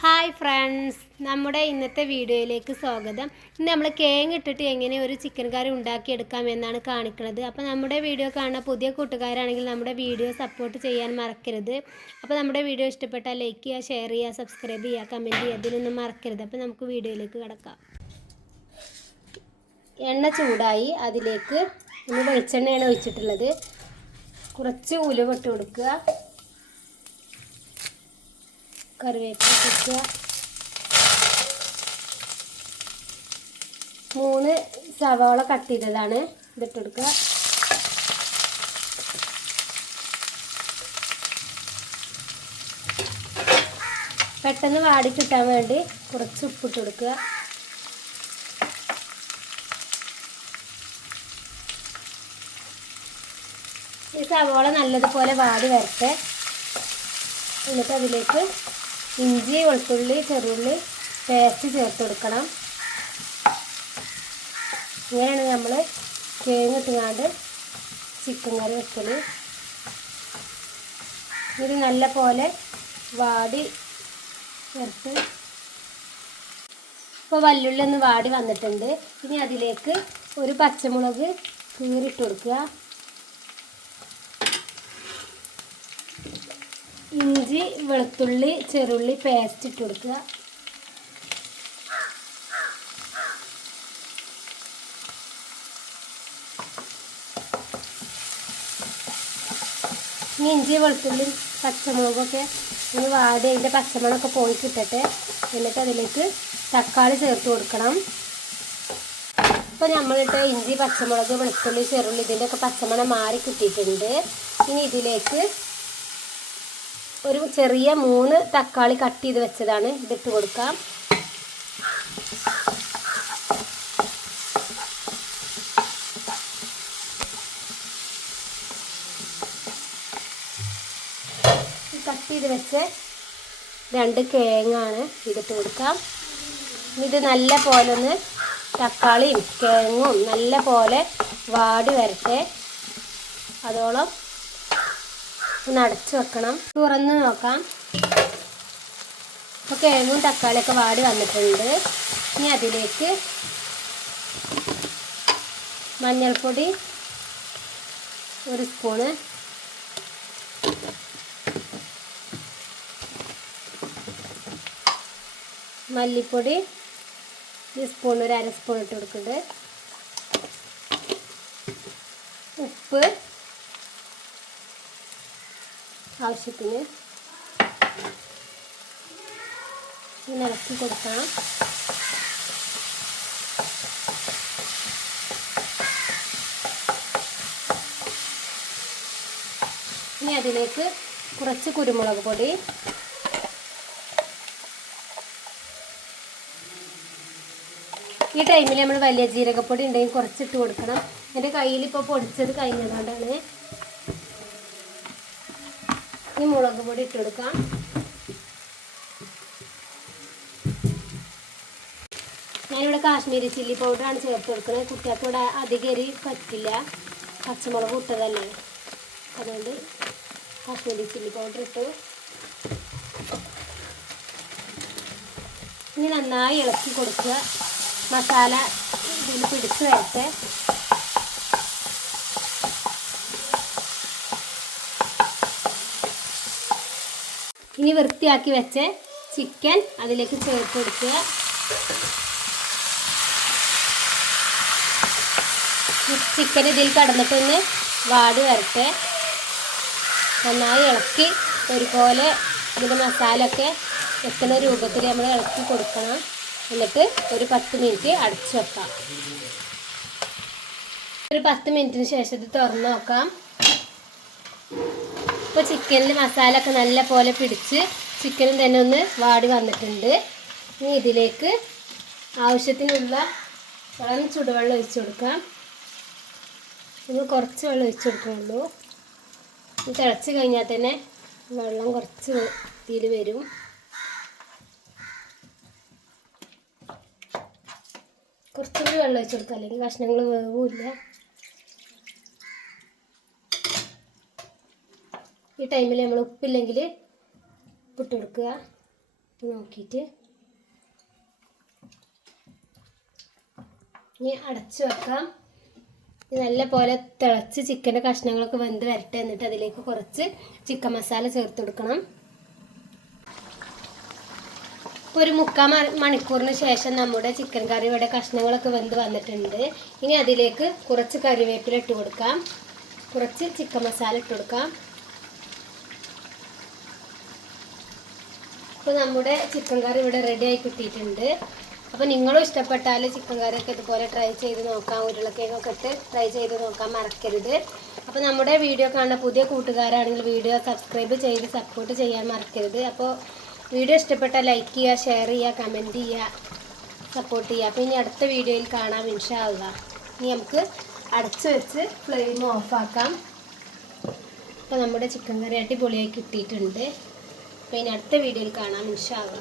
Hi friends നമ്മുടെ ഇന്നത്തെ വീഡിയോയിലേക്ക് സ്വാഗതം. ഇന്ന് നമ്മൾ കേങ് ഇട്ടിട്ട് എങ്ങനെ ഒരു ചിക്കൻ കറി ഉണ്ടാക്കിയെടുക്കാം എന്നാണ് കാണിക്കുന്നത് അപ്പോൾ നമ്മുടെ വീഡിയോ കാണുന്ന പുതിയ കൂട്ടുകാരാണെങ്കിൽ നമ്മുടെ വീഡിയോ സപ്പോർട്ട് ചെയ്യാൻ മറക്കരുത്. അപ്പോൾ നമ്മുടെ വീഡിയോ ഇഷ്ടപ്പെട്ടാൽ ലൈക്ക് ചെയ്യുക ഷെയർ ചെയ്യുക സബ്സ്ക്രൈബ് ചെയ്യുക കമന്റ് ചെയ്യുക അതിനൊന്നും മറക്കരുത്. അപ്പോൾ നമുക്ക് വീഡിയോയിലേക്ക് കിടക്കാം. എണ്ണ ചൂടായി അതിലേക്ക് നമ്മൾ വെളിച്ചെണ്ണയാണ് ഒഴിച്ചിട്ടുള്ളത്. കുറച്ച് ഉലുവിട്ട് കൊടുക്കുക. കറിവേപ്പില കൊടുക്കുക മൂന്ന് സവാള കട്ട് ചെയ്തതാണ്. ഇതിട്ട് കൊടുക്കുക പെട്ടെന്ന് വാടി കിട്ടാൻ വേണ്ടി കുറച്ച് ഉപ്പിട്ട് കൊടുക്കുക. ഈ സവാള നല്ലതുപോലെ വാടി വരട്ടെ. എന്നിട്ട് അതിലേക്ക് ഇഞ്ചി വെളുത്തുള്ളി ചെറുള്ളി പേസ്റ്റ് ചേർത്ത് കൊടുക്കണം. ഇങ്ങനെയാണ് നമ്മൾ കേങ്ങ് ഇട്ടുകൊണ്ട് ചിക്കൻ കറി വെക്കൽ ഇത് നല്ല പോലെ വാടി ചേർത്ത് ഇപ്പോൾ വല്ലുള്ളി ഒന്ന് വാടി വന്നിട്ടുണ്ട്. ഇനി അതിലേക്ക് ഒരു പച്ചമുളക് കീറിട്ട് കൊടുക്കുക. ഇഞ്ചി വെളുത്തുള്ളി ചെറുള്ളി പേസ്റ്റ് ഇട്ട് കൊടുക്കുക. ഇനി ഇഞ്ചി വെളുത്തുള്ളി പച്ചമുളകൊക്കെ ഒന്ന് വാടി അതിന്റെ പച്ചമുളകൊക്കെ പോയി കിട്ടട്ടെ എന്നിട്ട് അതിലേക്ക് തക്കാളി ചേർത്ത് കൊടുക്കണം. ഇപ്പോൾ നമ്മളിട്ട് ഇഞ്ചി പച്ചമുളക് വെളുത്തുള്ളി ചെറുള്ളി ഇതിന്റെയൊക്കെ പച്ചമുളക് മാറി കിട്ടിയിട്ടുണ്ട്. ഇനി ഇതിലേക്ക് ഒരു ചെറിയ മൂന്ന് തക്കാളി കട്ട് ചെയ്ത് വെച്ചതാണ് ഇതിട്ട് കൊടുക്കാം. കട്ട് ചെയ്ത് വെച്ച് രണ്ട് കേങ്ങാണ് ഇതിട്ട് കൊടുക്കാം. ഇത് നല്ല പോലെ ഒന്ന് തക്കാളിയും കിഴങ്ങും നല്ല പോലെ വാടി വരട്ടെ. അതോളം ഒന്ന് അടച്ചു വെക്കണം. തുറന്ന് നോക്കാം. ഇപ്പോൾ കിഴങ്ങും തക്കാളിയൊക്കെ വാടി വന്നിട്ടുണ്ട്. ഇനി അതിലേക്ക് മഞ്ഞൾപ്പൊടി ഒരു സ്പൂണ്. മല്ലിപ്പൊടി ഒരു സ്പൂൺ ഒരു അര സ്പൂൺ ഇട്ട് കൊടുക്കുന്നുണ്ട്. ഉപ്പ് ആവശ്യത്തിന് ഇളക്കി കൊടുക്കണം. ഇനി അതിലേക്ക് കുറച്ച് കുരുമുളക് പൊടി. ഈ ടൈമിൽ നമ്മൾ വലിയ ജീരകപ്പൊടി ഉണ്ടെങ്കിൽ കുറച്ചിട്ട് കൊടുക്കണം. എന്റെ കയ്യിൽ ഇപ്പോൾ പൊടിച്ചത് കഴിഞ്ഞതുകൊണ്ടാണ് ഈ മുളക് പൊടി ഇട്ട് കൊടുക്കാം ഞാനിവിടെ കാശ്മീരി ചില്ലി പൗഡറാണ് ചേർത്ത് കൊടുക്കുന്നത് കുട്ടികൾക്ക് ഇവിടെ അധികം പറ്റില്ല. പച്ചമുളക് ഇട്ടതല്ലേ. അതുകൊണ്ട് കാശ്മീരി ചില്ലി പൗഡർ ഇട്ടു. ഇനി നന്നായി ഇളക്കി കൊടുക്കുക. മസാല ഇതിൽ പിടിച്ച് വരട്ടെ. ഇനി വൃത്തിയാക്കി വെച്ച് ചിക്കൻ അതിലേക്ക് ചേർത്ത് കൊടുക്കുക. ചിക്കൻ ഇതിൽ കടന്നിട്ടൊന്ന് വാട് വരട്ടെ. നന്നായി ഇളക്കി ഒരുപോലെ ഇതിന്റെ മസാലയൊക്കെ എത്തുന്ന രൂപത്തിൽ നമ്മൾ ഇളക്കി കൊടുക്കണം. എന്നിട്ട് ഒരു പത്ത് മിനിറ്റ് അടച്ചു വെക്കാം. ഒരു പത്ത് മിനിറ്റിന് ശേഷം ഇത് തുറന്ന് നോക്കാം. ഇപ്പോൾ ചിക്കനിൽ മസാല ഒക്കെ നല്ല പോലെ പിടിച്ച് ചിക്കനും തന്നെ ഒന്ന് വാടി വന്നിട്ടുണ്ട്. ഇനി ഇതിലേക്ക് ആവശ്യത്തിനുള്ള വെള്ളം ചുടുവെള്ളം ഒഴിച്ചു കൊടുക്കാം. നമ്മൾ കുറച്ച് വെള്ളം ഒഴിച്ചു കൊടുക്കുന്നുള്ളൂ. തിളച്ച് കഴിഞ്ഞാൽ തന്നെ വെള്ളം കുറച്ച് ഇതിൽ വരും. കുറച്ചുകൂടി വെള്ളം ഒഴിച്ചു കൊടുക്കാം. അല്ലെങ്കിൽ കഷ്ണങ്ങൾ വേവില്ല ഈ ടൈമിൽ നമ്മൾ ഉപ്പില്ലെങ്കിൽ ഉപ്പിട്ട് കൊടുക്കുക നോക്കിയിട്ട്. ഇനി അടച്ചു വെക്കാം. നല്ല പോലെ തിളച്ച് ചിക്കന്റെ കഷ്ണങ്ങളൊക്കെ വെന്ത് വരട്ടെ. എന്നിട്ട് അതിലേക്ക് കുറച്ച് ചിക്കൻ മസാല ചേർത്ത് കൊടുക്കണം. ഒരു മുക്കാൽ മണിക്കൂറിന് ശേഷം നമ്മുടെ ചിക്കൻ കറി ഇവിടെ കഷ്ണങ്ങളൊക്കെ വെന്ത് വന്നിട്ടുണ്ട്. ഇനി അതിലേക്ക് കുറച്ച് കറിവേപ്പില ഇട്ട് കൊടുക്കാം. കുറച്ച് ചിക്കൻ മസാല ഇട്ട് കൊടുക്കാം. ഇപ്പോൾ നമ്മുടെ ചിക്കൻ കറി ഇവിടെ റെഡി ആയി കിട്ടിയിട്ടുണ്ട്. അപ്പോൾ നിങ്ങളും ഇഷ്ടപ്പെട്ടാൽ ചിക്കൻ കറിയൊക്കെ ഇതുപോലെ ട്രൈ ചെയ്ത് നോക്കാം. ഉരുളക്കിഴങ്ങൊക്കെ ഇട്ട് ട്രൈ ചെയ്ത് നോക്കാൻ മറക്കരുത്. അപ്പോൾ നമ്മുടെ വീഡിയോ കാണുന്ന പുതിയ കൂട്ടുകാരാണെങ്കിൽ വീഡിയോ സബ്സ്ക്രൈബ് ചെയ്ത് സപ്പോർട്ട് ചെയ്യാൻ മറക്കരുത്. അപ്പോൾ വീഡിയോ ഇഷ്ടപ്പെട്ടാൽ ലൈക്ക് ചെയ്യുക ഷെയർ ചെയ്യുക കമന്റ് ചെയ്യുക സപ്പോർട്ട് ചെയ്യുക. അപ്പോൾ ഇനി അടുത്ത വീഡിയോയിൽ കാണാം ഇൻഷാല്ല ഇനി നമുക്ക് അടച്ചു വെച്ച് ഫ്ലെയിം ഓഫാക്കാം അപ്പോൾ നമ്മുടെ ചിക്കൻ കറി അടിപൊളിയായി കിട്ടിയിട്ടുണ്ട്. അപ്പോൾ ഇനി അടുത്ത വീഡിയോയിൽ കാണാം ഇൻഷാല്ല